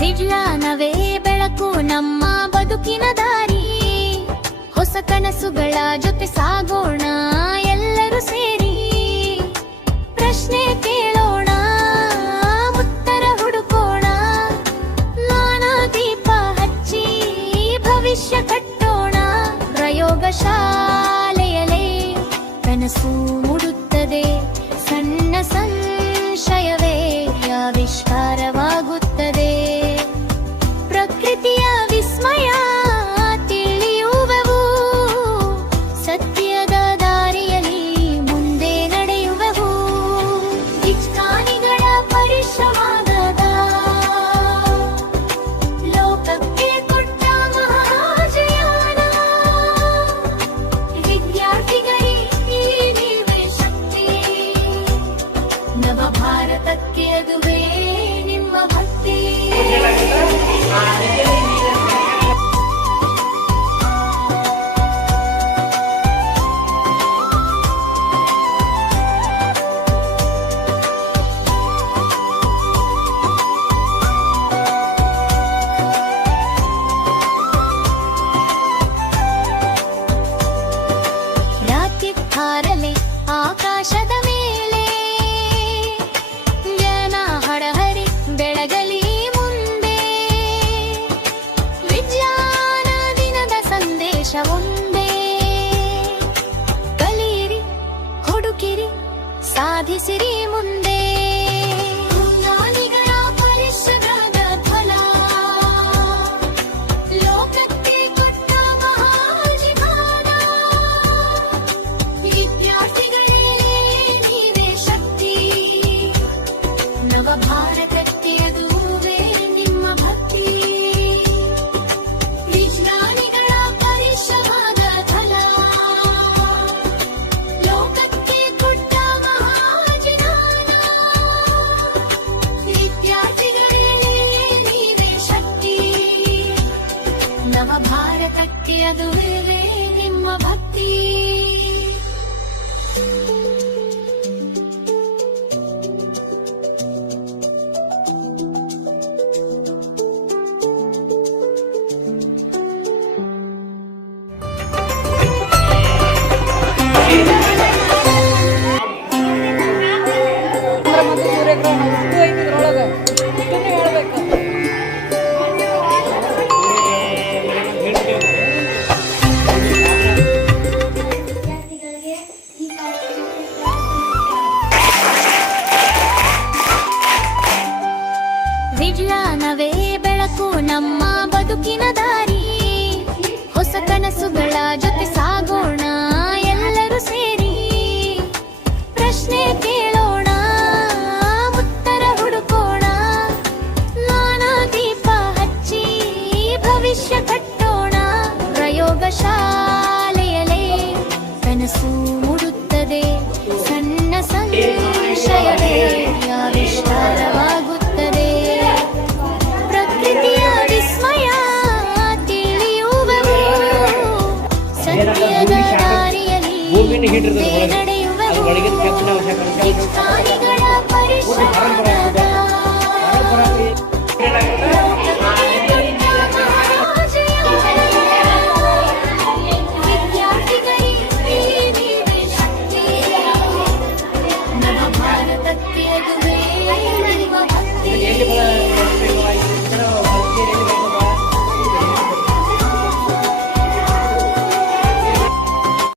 ವಿಜ್ಞಾನವೇ ಬೆಳಕು ನಮ್ಮ ಬದುಕಿನ ದಾರಿ. ಹೊಸ ಕನಸುಗಳ ಜೊತೆ ಸಾಗೋಣ ಎಲ್ಲರೂ ಸೇರಿ. ಪ್ರಶ್ನೆ ಕೇಳೋಣ, ಉತ್ತರ ಹುಡುಕೋಣ. ಜ್ಞಾನ ದೀಪ ಹಚ್ಚಿ ಭವಿಷ್ಯ ಕಟ್ಟೋಣ. ಪ್ರಯೋಗಶಾಲೆಯಲೇ ಕನಸು ಮೂಡುತ್ತದೆ. ಸಣ್ಣ ಸಂಶಯವೇ ಆವಿಷ್ಕಾರವಾಗುತ್ತದೆ. ಪ್ರಕೃತಿಯ ವಿಸ್ಮಯ ತಿಳಿಯುವೆವು. ಸತ್ಯದ ದಾರಿಯಲ್ಲಿ ಮುಂದೆ ನಡೆಯುವೆವು. ವಿಜ್ಞಾನಿಗಳ ಪರಿಶ್ರಮದ ಲೋಕಕ್ಕೆ ಕೊಟ್ಟ ಮಹಾಜಯಾನ. ವಿದ್ಯಾರ್ಥಿಗಳಿಗೆ ನೀವೇ ಶಕ್ತಿ. ನವ ಭಾರತಕ್ಕೆ ಅದುವೇ ನಿಮ್ಮ ಭಕ್ತಿ. ರಾಕೆಟ್ ಹಾರಲಿ ಆಕಾಶದ ಮೇಲೆ. ಜನ ಹಡಹರಿ ಬೆಳಗಲಿ ಮುಂದೆ. ವಿಜ್ಞಾನ ದಿನದ ಸಂದೇಶ ಒಂದೇ. ಕಲಿಯಿರಿ, ಹುಡುಕಿರಿ, ಸಾಧಿಸಿರಿ ಮುಂದೆ. ವಿಜ್ಞಾನಿಗಳ ಪರಿಶ್ರಮದ ಫಲ ಲೋಕಕ್ಕೆ ಕೊಟ್ಟ ಮಹಾಜೀವನ. ವಿದ್ಯಾರ್ಥಿಗಳೇ ನೀವೇ ಶಕ್ತಿ. ನವ ಭಾರತಕ್ಕೆ ಅದುವೇ ನಿಮ್ಮ ಭಕ್ತಿ. ವಿಜ್ಞಾನಿಗಳ ಪರಿಶ್ರಮದ ಫಲ ಲೋಕಕ್ಕೆ ಕೊಟ್ಟ ಮಹಾಜೀವನ. ವಿದ್ಯಾರ್ಥಿಗಳೇ ನೀವೇ ಶಕ್ತಿ. ನವ ಭಾರತಕ್ಕೆ ಅದುವೇ ನಿಮ್ಮ ಭಕ್ತಿ. ವಿಜ್ಞಾನವೇ ಬೆಳಕು ನಮ್ಮ ಬದುಕಿನ ದಾರಿ. ಹೊಸ ಕನಸುಗಳ ಜೊತೆ ಸಾಗೋಣ ಎಲ್ಲರೂ ಸೇರಿ. ಪ್ರಶ್ನೆ ಕೇಳೋಣ, ಉತ್ತರ ಹುಡುಕೋಣ. ಜ್ಞಾನ ದೀಪ ಹಚ್ಚಿ ಭವಿಷ್ಯ ಕಟ್ಟೋಣ. ಪ್ರಯೋಗಶಾಲೆಯಲೇ ಕನಸು ಮೂಡುತ್ತದೆ. ಸಣ್ಣ ಸಂಶಯವೇ ಆವಿಷ್ಕಾರವಾಗುತ್ತದೆ. ಪ್ರಕೃತಿಯ ವಿಸ್ಮಯ ತಿಳಿಯುವೆವು. ಸತ್ಯದ ದಾರಿಯಲ್ಲಿ ಮುಂದೆ ನಡೆಯುವೆವು. ವಿಜ್ಞಾನಿಗಳ ಪರಿಶ್ರಮದ